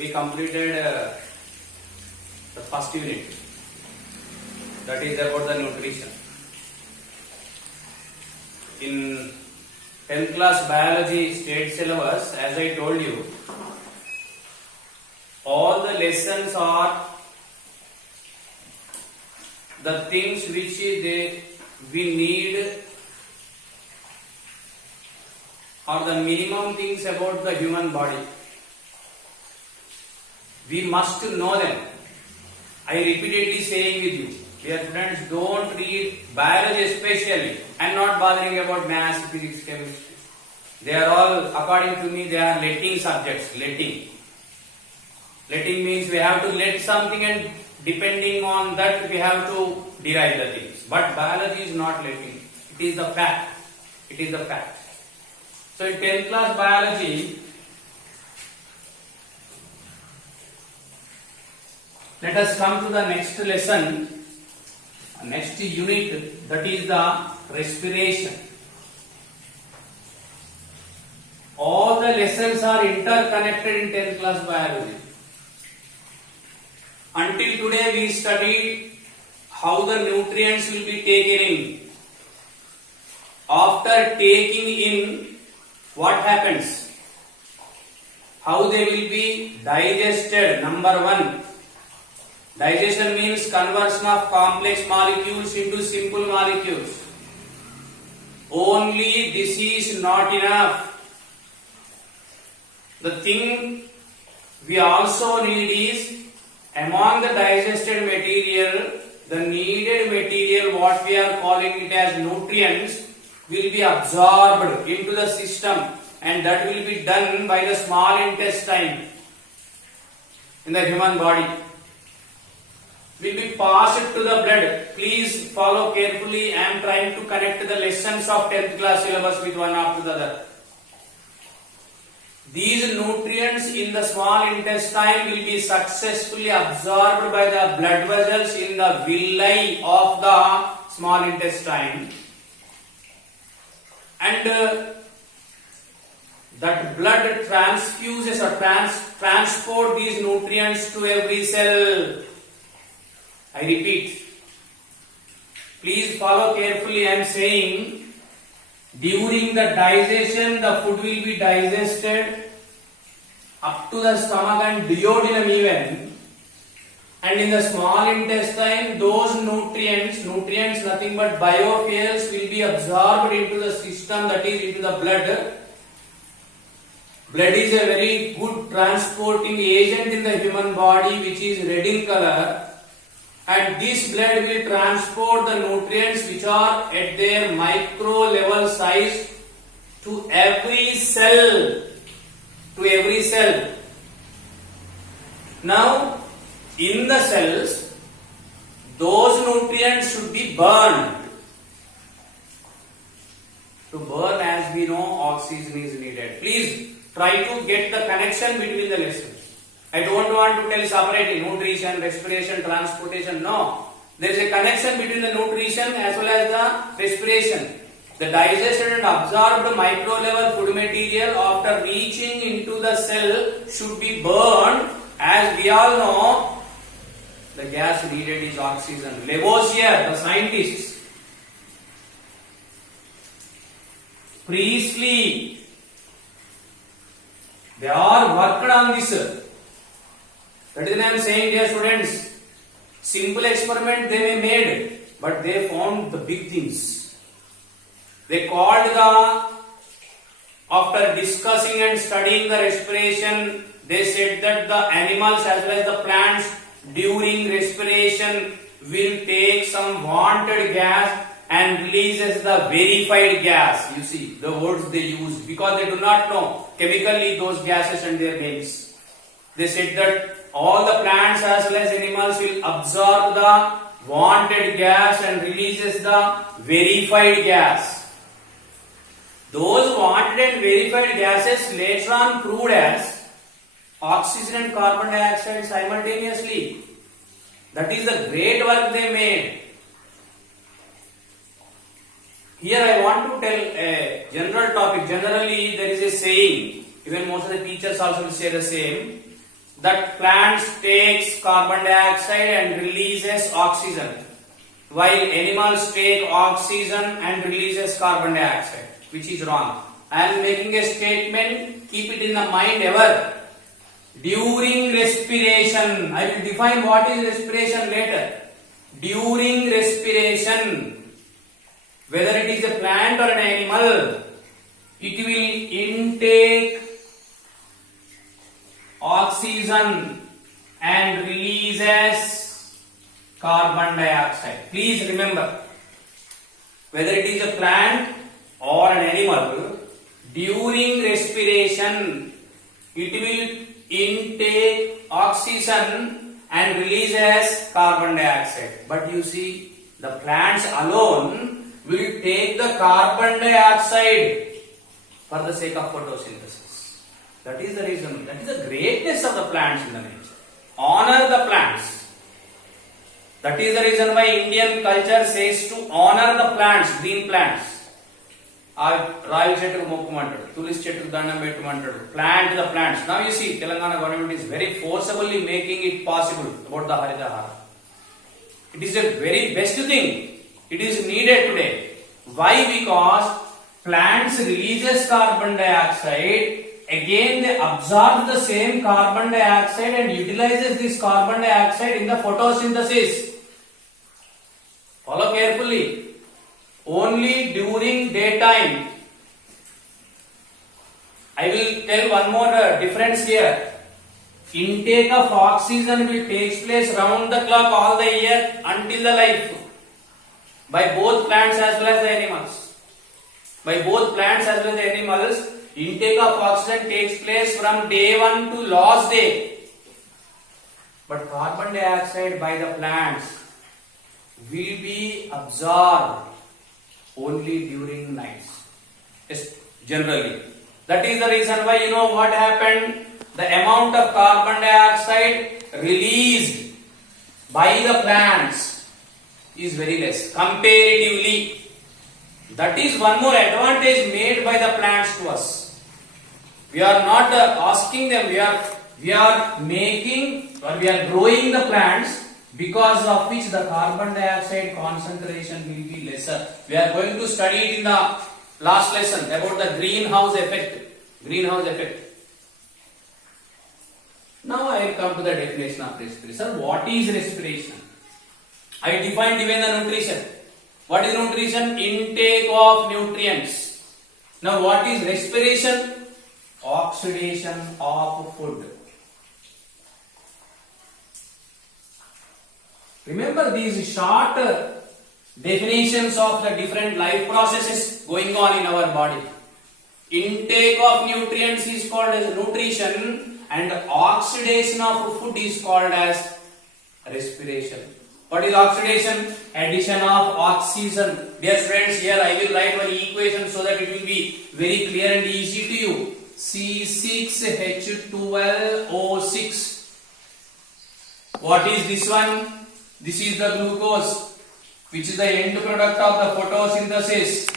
we completed the first unit, that is about the nutrition. In 10th class biology state syllabus, as I told you, all the lessons are the things which we need, or the minimum things about the human body. We must know them. I repeatedly saying with you, dear students, don't read biology especially. I am not bothering about maths, physics, chemistry. They are all, according to me, they are letting subjects. Letting means we have to let something, and depending on that we have to derive the things. But biology is not letting. It is the fact. It is the fact. So in 10th class biology, let us come to the next lesson, next unit, that is the respiration. All the lessons are interconnected in 10th class biology. Until today we studied how the nutrients will be taken in. After taking in, what happens? How they will be digested. Number one, digestion means conversion of complex molecules into simple molecules. Only this is not enough. The thing we also need is, among the digested material, the needed material, what we are calling it as nutrients, will be absorbed into the system, and that will be done by the small intestine in the human body. Will be passed to the blood. Please follow carefully. I am trying to connect the lessons of 10th class syllabus with one after the other. These nutrients in the small intestine will be successfully absorbed by the blood vessels in the villi of the small intestine, and that blood transfuses or transport these nutrients to every cell. I repeat, please follow carefully. I am saying, during the digestion, the food will be digested up to the stomach and duodenum even, and in the small intestine, those nutrients nothing but biofuels, will be absorbed into the system, that is into the blood. Blood is a very good transporting agent in the human body, which is red in color, and this blood will transport the nutrients which are at their micro level size to every cell. Now, in the cells, those nutrients should be burned. To burn, as we know, oxygen is needed. Please try to get the connection between the lessons. I don't want to tell separately nutrition, respiration, transportation. No. There is a connection between the nutrition as well as the respiration. The digested and absorbed micro level food material after reaching into the cell should be burned. As we all know, the gas needed is oxygen. Lavoisier, the scientists, Priestley, they are worked on this. That is why I am saying, dear students, simple experiment they may made, but they found the big things. They called after discussing and studying the respiration, they said that the animals as well as the plants during respiration will take some wanted gas and releases the verified gas. You see the words they use, because they do not know chemically those gases and their names. They said that all the plants as well as animals will absorb the wanted gas and releases the verified gas. Those wanted and verified gases later on proved as oxygen and carbon dioxide simultaneously. That is the great work they made. Here I want to tell a general topic. Generally there is a saying, even most of the teachers also will say the same. that plants takes carbon dioxide and releases oxygen, while animals take oxygen and releases carbon dioxide, which is wrong. I am making a statement, keep it in the mind ever. During respiration, I will define what is respiration later. During respiration, whether it is a plant or an animal, it will intake oxygen and releases carbon dioxide. Please remember, whether it is a plant or an animal, during respiration, it will intake oxygen and releases carbon dioxide. But you see, the plants alone will take the carbon dioxide for the sake of photosynthesis. That is the reason, that is the greatness of the plants in the nature. Honor the plants. That is the reason why Indian culture says to honor the plants, green plants. రావి చెట్టుకు మొక్కుమంటాడు, తులసి చెట్టుకు దండం పెట్టమంటాడు, plant the plants. Now you see, Telangana government is very forcibly making it possible about the Haritahara. It is a very best thing. It is needed today. Why? Because plants releases carbon dioxide, again they absorb the same carbon dioxide and utilizes this carbon dioxide in the photosynthesis. Follow carefully. Only during daytime. I will tell one more difference here. Intake of oxygen will take place round the clock all the year until the life, by both plants as well as the animals. By both plants as well as the animals, intake of oxygen takes place from day 1 to last day. But carbon dioxide by the plants will be absorbed only during nights. Yes, generally. That is the reason why, you know what happened? The amount of carbon dioxide released by the plants is very less comparatively. That is one more advantage made by the plants to us. We are not asking them, we are making or we are growing the plants, because of which the carbon dioxide concentration will be lesser. We are going to study it in the last lesson about the greenhouse effect. Greenhouse effect. Now I will come to the definition of respiration. Sir, what is respiration? I defined even the nutrition. What is nutrition? Intake of nutrients. Now what is respiration? Oxidation of food. Remember these short definitions of the different life processes going on in our body. Intake of nutrients is called as nutrition, and oxidation of food is called as respiration. What is oxidation? Addition of oxygen. Dear friends, here I will write one equation so that it will be very clear and easy to you. C6H12O6. What is this one? This is the glucose, which is the end product of the photosynthesis,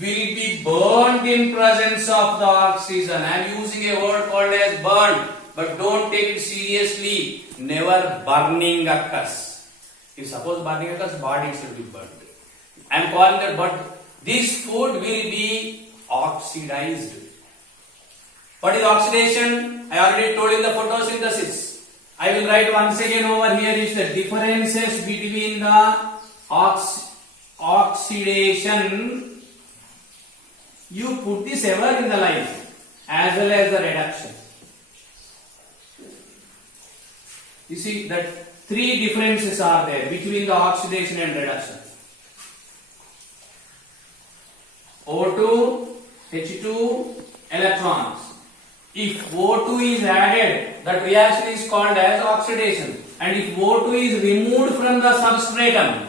will be burnt in presence of the oxygen. I am using a word called as burnt, but don't take it seriously. Never burning occurs. If suppose burning occurs, body should be burnt. I am calling that, but this food will be oxidized. What is oxidation? I already told in the photosynthesis. I will write once again over here is the differences between the oxidation. You put this ever in the life, as well as the reduction. You see that three differences are there between the oxidation and reduction. O2, H2, electrons. If O2 is added, that reaction is called as oxidation. And if O2 is removed from the substratum,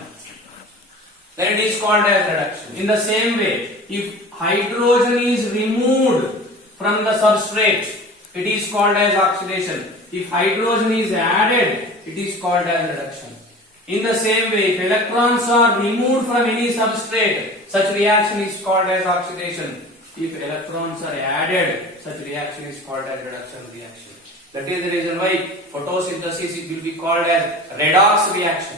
then it is called as reduction. In the same way, if hydrogen is removed from the substrate, it is called as oxidation. If hydrogen is added, it is called as reduction. In the same way, if electrons are removed from any substrate, such reaction is called as oxidation. If electrons are added, such reaction is called as reduction reaction. That is the reason why photosynthesis it will be called as redox reaction.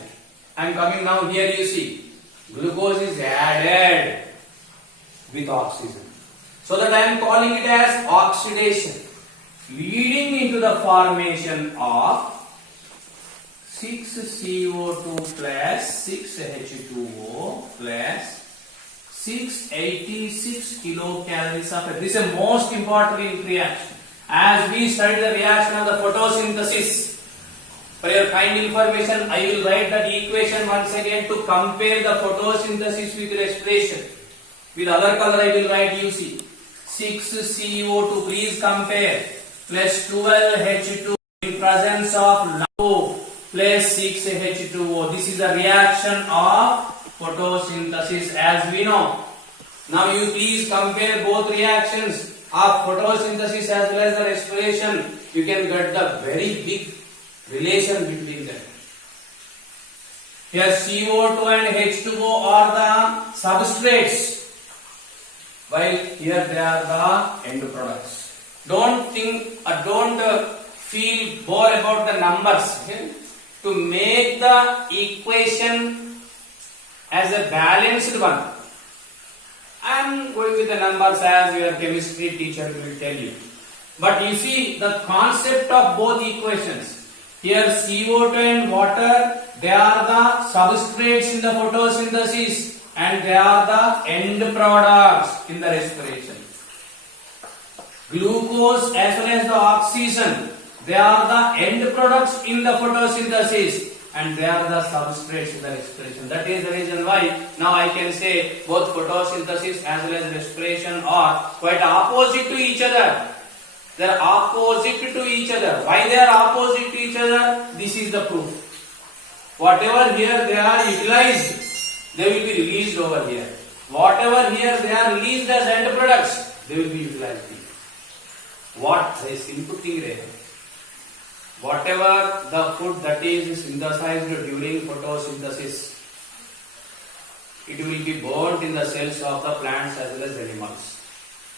I am coming now here, you see glucose is added with oxygen, so that I am calling it as oxidation, leading into the formation of 6CO2 plus 6H2O plus 686 kilocalories of it. This is a most important reaction. As we study the reaction of the photosynthesis, for your kind information, I will write that equation once again to compare the photosynthesis with respiration. With other color I will write, you see 6CO2, please compare, plus 12H2 in presence of now plus 6H2O. This is the reaction of photosynthesis as we know. Now you please compare both reactions of photosynthesis as well as the respiration. You can get the very big relation between them. Here CO2 and H2O are the substrates, while here they are the end products. Don't feel bored about the numbers. Okay? To make the equation as a balanced one, I am going with the numbers as your chemistry teacher will tell you. But you see the concept of both equations. Here CO2 and water, they are the substrates in the photosynthesis and they are the end products in the respiration. Glucose as well as the oxygen, they are the end products in the photosynthesis and they are the substrates in the respiration. That is the reason why now I can say both photosynthesis as well as respiration are quite opposite to each other. They are opposite to each other. Why they are opposite to each other? This is the proof. Whatever here they are utilized, they will be released over here. Whatever here they are released as end products, they will be utilized here. What a simple thing there. Whatever the food that is synthesized during photosynthesis, it will be burnt in the cells of the plants as well as animals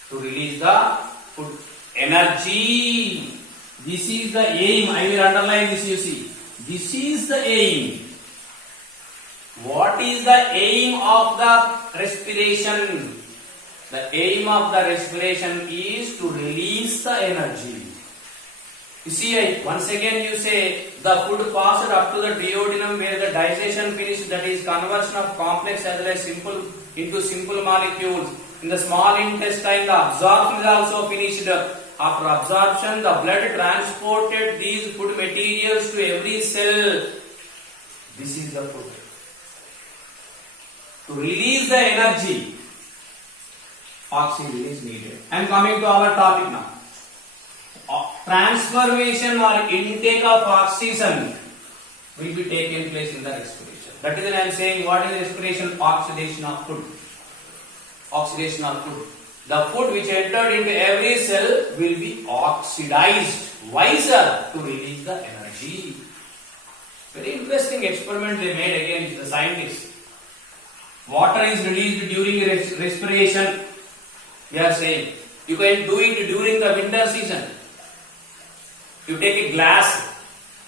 to release the food energy. This is the aim. I will underline this, you see. This is the aim. What is the aim of the respiration? The aim of the respiration is to release the energy. You see, once again you say the food passed up to the duodenum where the digestion finished, that is conversion of complex as well as simple into simple molecules. In the small intestine, the absorption is also finished. After absorption, the blood transported these food materials to every cell. This is the food. To release the energy, oxygen is needed. I am coming to our topic now. Transformation or intake of oxygen will be taken place in the respiration. That is why I am saying what is respiration? Oxidation of food. Oxidation of food. The food which entered into every cell will be oxidized. Why, sir? To release the energy. Very interesting experiment they made again, the scientists. Water is released during respiration. We are saying you can do it during the winter season. You take a glass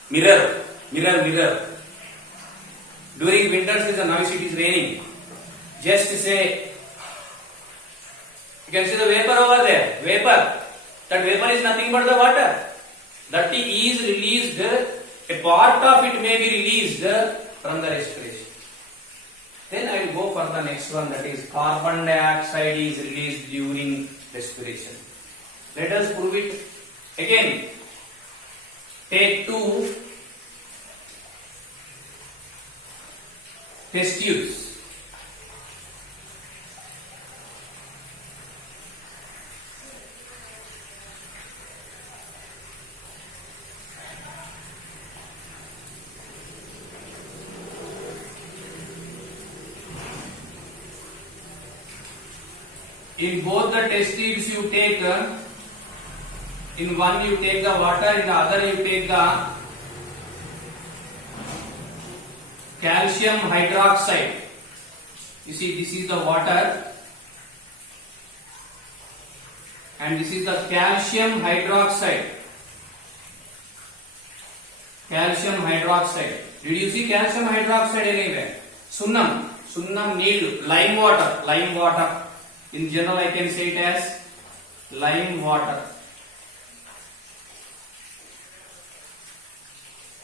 mirror. During winter season, now it is raining. Just say, you can see the vapor over there. Vapor. That vapor is nothing but the water. That is released. A part of it may be released from the respiration. Then I will go for the next one, that is carbon dioxide is released during respiration. Let us prove it again. Take two test tubes. In both the test tubes you take, in one you take the water, in the other you take the calcium hydroxide. You see, this is the water and this is the calcium hydroxide. calcium hydroxide. Did you see calcium hydroxide anywhere? Sunnam need lime water. In general, I can say it as lime water.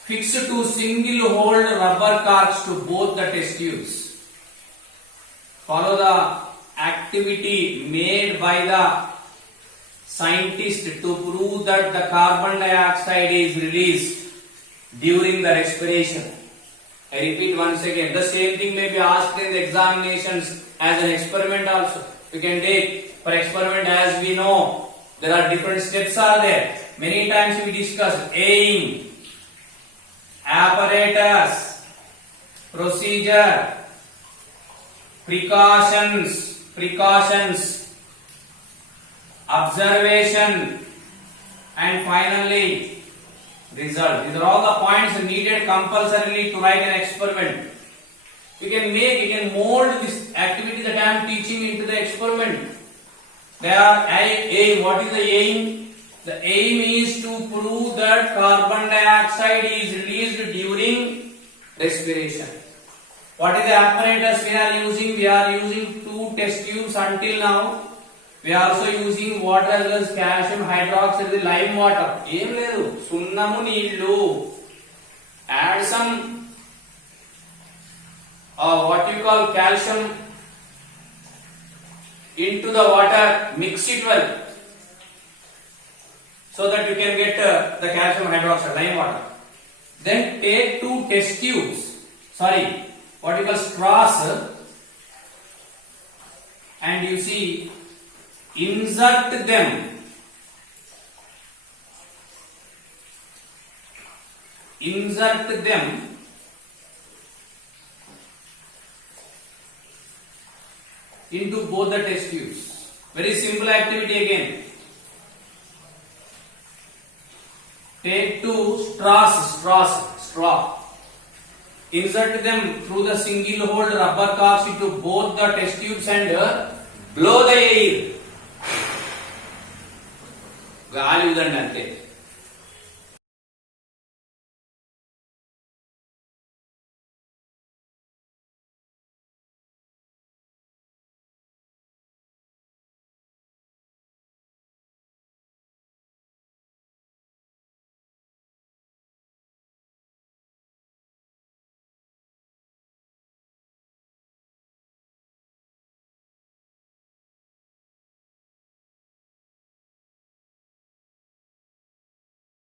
Fixed to single hold rubber corks to both the test tubes. Follow the activity made by the scientist to prove that the carbon dioxide is released during the respiration. I repeat once again, the same thing may be asked in the examinations as an experiment also. You can take for experiment, as we know, there are different steps are there. Many times we discuss aim, apparatus, procedure, precautions, observation, and finally result. These are all the points needed compulsorily to write an experiment. You can mold this activity that I am teaching into the experiment. There are aim. What is the aim? The aim is to prove that carbon dioxide is released during respiration. What is the apparatus we are using? We are using 2 test tubes until now. We are also using water as well as calcium hydroxide, the lime water. Em ledu, sunnamu needlu. Add some what you call calcium into the water, mix it well, so that you can get the calcium hydroxide, lime water. Then take 2 test tubes, what you call straws, and you see, insert them into both the test tubes. Very simple activity again. Take 2 straw. Insert them through the single hold rubber corks into both the test tubes and blow the air. గాలి ఉదండి అంతే.